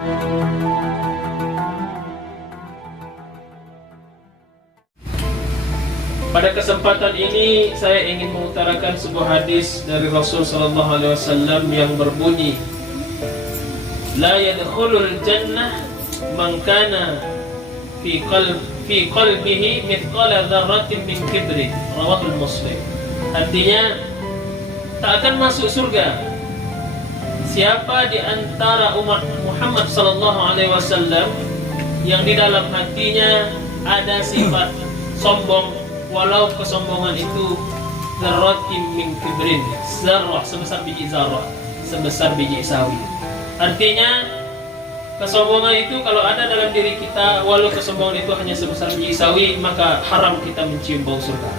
Pada kesempatan ini saya ingin mengutarakan sebuah hadis dari Rasul sallallahu alaihi wasallam yang berbunyi, la yadkhulul jannah man kana fi qalbihi mithqala dzarratin min kibrin, rawahul Muslim. Artinya, tak akan masuk surga siapa di antara umat Muhammad sallallahu alaihi wasallam yang di dalam hatinya ada sifat sombong, walau kesombongan itu dzarratin min kibrin, zarrah sebesar biji zarrah, sebesar biji sawi. Artinya, kesombongan itu kalau ada dalam diri kita, walau kesombongan itu hanya sebesar biji sawi, maka haram kita mencium bau surga.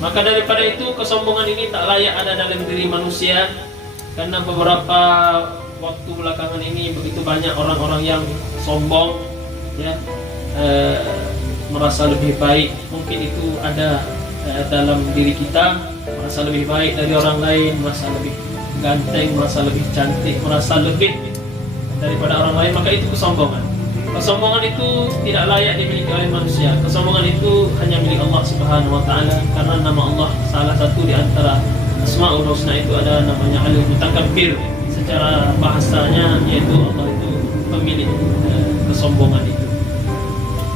Maka daripada itu, kesombongan ini tak layak ada dalam diri manusia. Karena beberapa waktu belakangan ini begitu banyak orang-orang yang sombong, ya, merasa lebih baik. Mungkin itu ada dalam diri kita, merasa lebih baik dari orang lain, merasa lebih ganteng, merasa lebih cantik, merasa lebih daripada orang lain. Maka itu kesombongan. Kesombongan itu tidak layak dimiliki oleh manusia. Kesombongan itu hanya milik Allah Subhanahu wa Ta'ala. Karena nama Allah, salah satu di antara Asmaul Husna itu ada namanya Al-Mutakabbir. Secara bahasanya yaitu Allah itu pemilik kesombongan itu.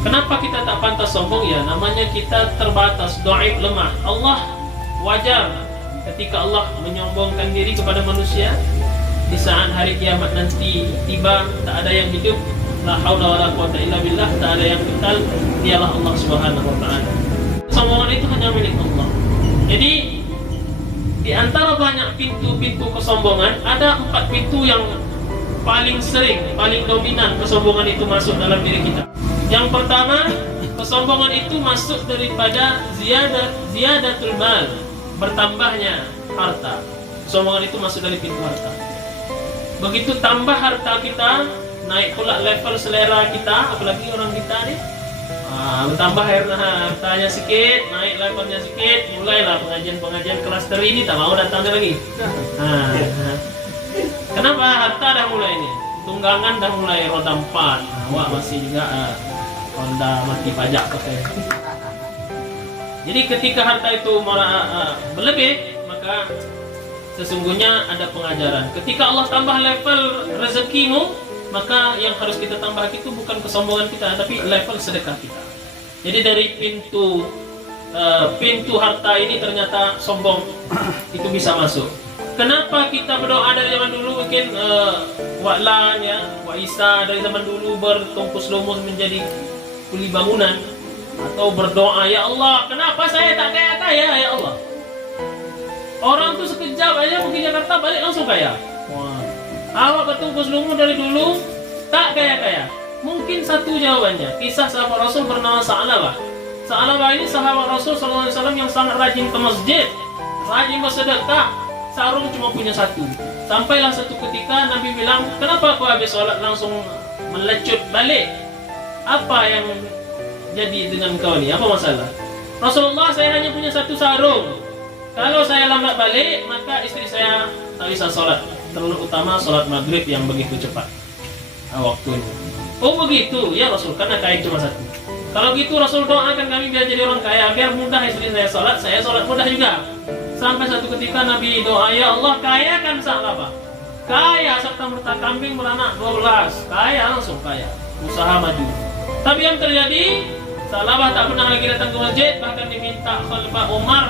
Kenapa kita tak pantas sombong? Ya, namanya kita terbatas, dhaif, lemah. Allah wajar ketika Allah menyombongkan diri kepada manusia. Di saat hari kiamat nanti tiba, tak ada yang hidup, la haula wala quwata illa billah, tak ada yang kekal, dialah Allah Subhanahu wa Ta'ala. Kesombongan itu hanya milik Allah. Jadi di antara banyak pintu-pintu kesombongan, ada 4 pintu yang paling sering, paling dominan kesombongan itu masuk dalam diri kita. Yang pertama, kesombongan itu masuk daripada ziyadatul mal, bertambahnya harta. Kesombongan itu masuk dari pintu harta. Begitu tambah harta kita, naik pula level selera kita, apalagi orang kita nih, bertambah hartanya sedikit, naik levelnya sedikit, mulailah pengajian klaster ini tak mau datang lagi. Kenapa? Harta dah mulai nih, tunggangan dah mulai roda 4, awak masih juga Honda mati pajak pakai. Jadi ketika harta itu berlebih, maka sesungguhnya ada pengajaran. Ketika Allah tambah level rezekimu, maka yang harus kita tambah itu bukan kesombongan kita, tapi level sedekah kita. Jadi dari pintu harta ini ternyata sombong itu bisa masuk. Kenapa kita berdoa dari zaman dulu? Mungkin Wak Lan, ya, Wak Isa dari zaman dulu bertungkus lumus menjadi kuli bangunan, atau berdoa, ya Allah, kenapa saya tak kaya-kaya, ya Allah. Orang tuh sekejap aja pergi Jakarta balik langsung kaya. Wah. Awak bertungkus lumus dari dulu tak kaya-kaya. Mungkin satu jawabannya, kisah sahabat Rasul bernama Sa'labah. Sa'labah ini sahabat Rasul SAW yang sangat rajin ke masjid, rajin bersedekah, sarung cuma punya satu. Sampailah satu ketika Nabi bilang, kenapa kau habis sholat langsung melecut balik? Apa yang jadi dengan kau ni? Apa masalah? Rasulullah, saya hanya punya satu sarung. Kalau saya lambat balik, maka istri saya tak bisa sholat. Terlalu utama sholat maghrib yang begitu cepat waktunya. Oh begitu, ya Rasul, karena kain cuma satu. Kalau gitu Rasul doakan kami biar jadi orang kaya, biar mudah istri saya sholat mudah juga. Sampai satu ketika Nabi doa, ya Allah, kayakan Sa'labah. Kaya serta merta, kambing beranak 12, kaya langsung kaya, usaha maju. Tapi yang terjadi, Sa'labah tak pernah lagi datang ke masjid, bahkan diminta khalifah Umar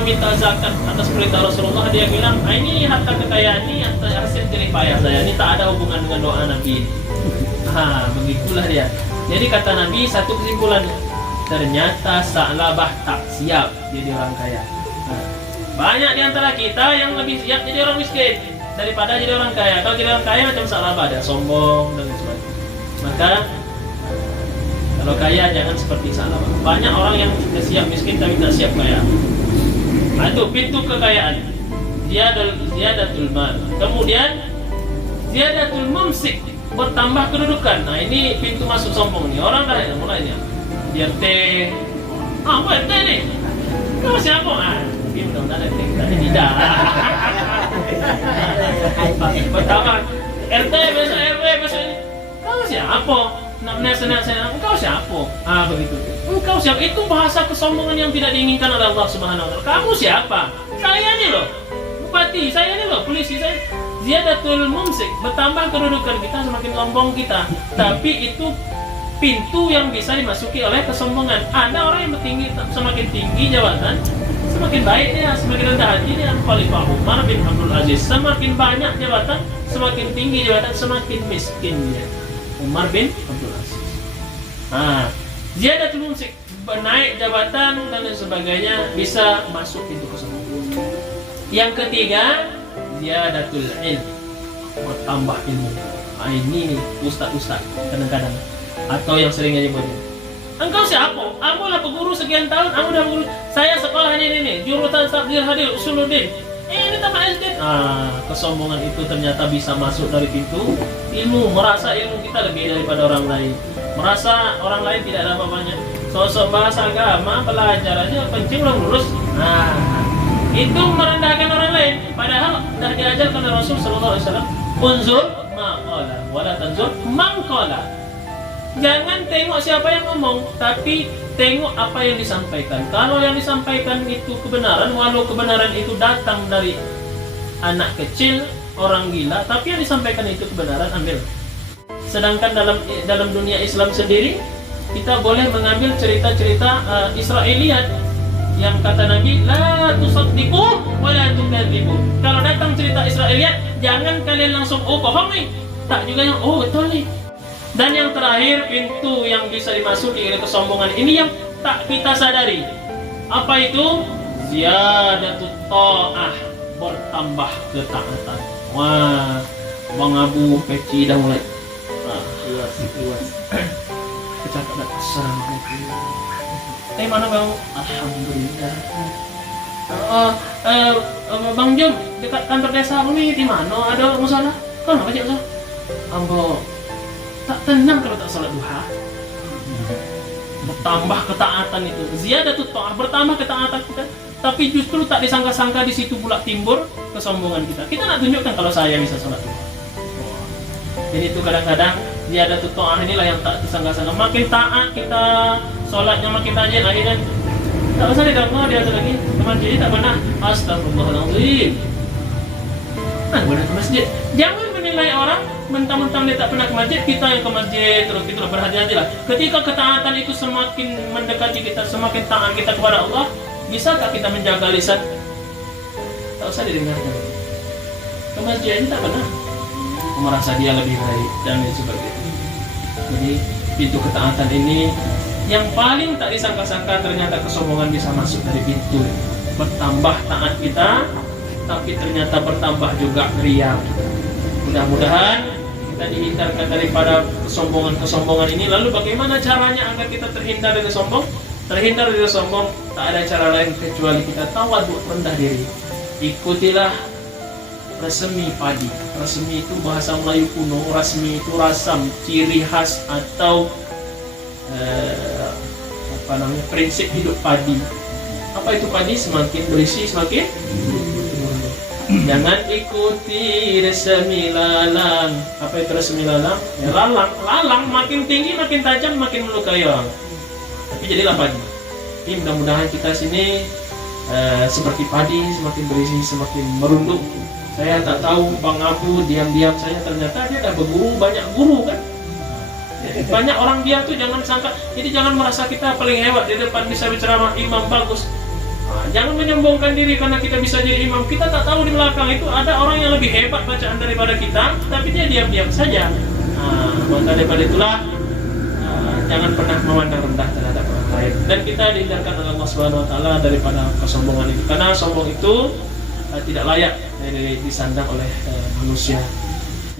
meminta zakat atas perintah Rasulullah. Dia bilang, ini harta kekayaan ini hasil jerih payah saya, ini tak ada hubungan dengan doa Nabi. Begitulah dia. Jadi kata Nabi, satu kesimpulannya, ternyata Sa'labah tak siap jadi orang kaya. Banyak di antara kita yang lebih siap jadi orang miskin daripada jadi orang kaya. Kalau jadi orang kaya macam Sa'labah, dia sombong dan sebagainya. Maka kalau kaya jangan seperti Sa'labah. Banyak orang yang sudah siap miskin tapi tak siap kaya. Itu pintu kekayaan. Ziyadatul mal. Kemudian ziyadatul mumsik, bertambah kedudukan. Nah, ini pintu masuk sombong nih. Orang dah mulainya. RT. Apa RT nih? Kau siapa? Tapi mudah-mudahan RT kita tidak. Pertama RT besok RW siapa? Nak menasehati engkau siapa? Begitu. Engkau siapa? Itu bahasa kesombongan yang tidak diinginkan oleh Allah Subhanahu wa taala. Kamu siapa? Saya nih loh. Bupati, saya nih loh, polisi saya. Ziyadatul mumsik, bertambah kedudukan kita semakin sombong kita. Tapi itu pintu yang bisa dimasuki oleh kesombongan. Ada orang yang bertinggi, semakin tinggi jabatan, semakin baik dia, semakin rendah hati dia. Khalifah Umar bin Abdul Aziz, semakin banyak jabatan, semakin tinggi jabatan, semakin miskin dia. Umar bin Abdul Aziz. Ziyadatul mumsik, naik jabatan dan lain sebagainya, bisa masuk pintu kesombongan. Yang ketiga, ziyadatul ilm, bertambah ilmu. Ini nih ustaz-ustaz kadang-kadang, atau yang sering aja buat. Engkau siapa? Aku lah guru sekian tahun, aku dah guru. Saya sekolah ini jurusan takdir hadis usuluddin. Ini tamat SD. Kesombongan itu ternyata bisa masuk dari pintu ilmu, merasa ilmu kita lebih daripada orang lain. Merasa orang lain tidak ada apa-apanya. Sosok bahasa agama, belajar aja penting belum lulus. Itu merendahkan orang lain. Padahal dah diajarkan oleh Rasul sallallahu alaihi wasallam, "Unzur ma qala wa la tanzur man qala." Jangan tengok siapa yang ngomong, tapi tengok apa yang disampaikan. Kalau yang disampaikan itu kebenaran, walau kebenaran itu datang dari anak kecil, orang gila, tapi yang disampaikan itu kebenaran, ambil. Sedangkan dalam dunia Islam sendiri, kita boleh mengambil cerita-cerita Israiliyat yang kata Nabi, la tusaddiqu wa la tukadzibu. Kalau datang cerita Israiliyat, jangan kalian langsung bohong nih. Tak juga yang betul nih. Dan yang terakhir, pintu yang bisa dimasuki oleh kesombongan ini yang tak kita sadari. Apa itu? Ziyadatut ta'ah, bertambah ketaatan. Wah, Bang Abu peci dah mulai. Luas. Kecakapan. Assalamualaikum. Mana Bang? Alhamdulillah. Bang Jom, dekat kantor desa kami di mana ada musola? Kau nak baca musola? Ambo tak tenang kalau tak salat duha. Bertambah ketaatan itu. Ziyadatut ta'ah, bertambah ketaatan kita. Tapi justru tak disangka-sangka di situ pula timbul kesombongan kita. Kita nak tunjukkan kalau saya bisa salat duha. Jadi itu kadang-kadang ziyadatut ta'ah inilah yang tak disangka-sangka. Makin taat kita, salatnya makin rajin, akhirnya tak usah dia lagi ke masjid, tak pernah. Astagfirullahaladzim. Benar ke masjid. Jangan menilai orang mentang-mentang dia tak pernah ke masjid, kita yang ke masjid terus kita berhati-hatilah. Ketika ketaatan itu semakin mendekati kita, semakin taat kita kepada Allah, bisakah kita menjaga lisan? Tak usah didengarkan. Ke masjid ini tak pernah. Merasa dia lebih baik dan lain sebagainya. Jadi pintu ketaatan ini yang paling tak disangka-sangka, ternyata kesombongan bisa masuk dari pintu. Bertambah taat kita, tapi ternyata bertambah juga riya. Mudah-mudahan kita dihindarkan daripada kesombongan ini. Lalu bagaimana caranya agar kita terhindar dari sombong? Terhindar dari sombong tak ada cara lain kecuali kita tawadhu, rendah diri. Ikutilah rasmi padi. Rasmi itu bahasa Melayu kuno. Rasmi itu rasam, ciri khas atau prinsip hidup padi. Apa itu padi? Semakin berisi semakin jangan ikuti resmi lalang. Apa itu resmi lalang? Ya, lalang makin tinggi, makin tajam, makin melukai orang. Tapi jadilah padi. Ini mudah-mudahan kita sini seperti padi, semakin berisi, semakin merunduk. Saya tak tahu Bang Abu diam-diam saya ternyata dia dah berguru, banyak guru kan. Banyak orang dia tuh jangan sangka. Jadi jangan merasa kita paling hebat di depan bisa berceramah, imam bagus. Jangan menyombongkan diri karena kita bisa jadi imam. Kita tak tahu di belakang itu ada orang yang lebih hebat bacaan daripada kita, tapi dia diam-diam saja. Maka daripada itulah jangan pernah memandang rendah terhadap orang lain. Dan kita dihindarkan oleh Allah Subhanahu wa taala daripada kesombongan itu. Karena sombong itu tidak layak disandang oleh manusia.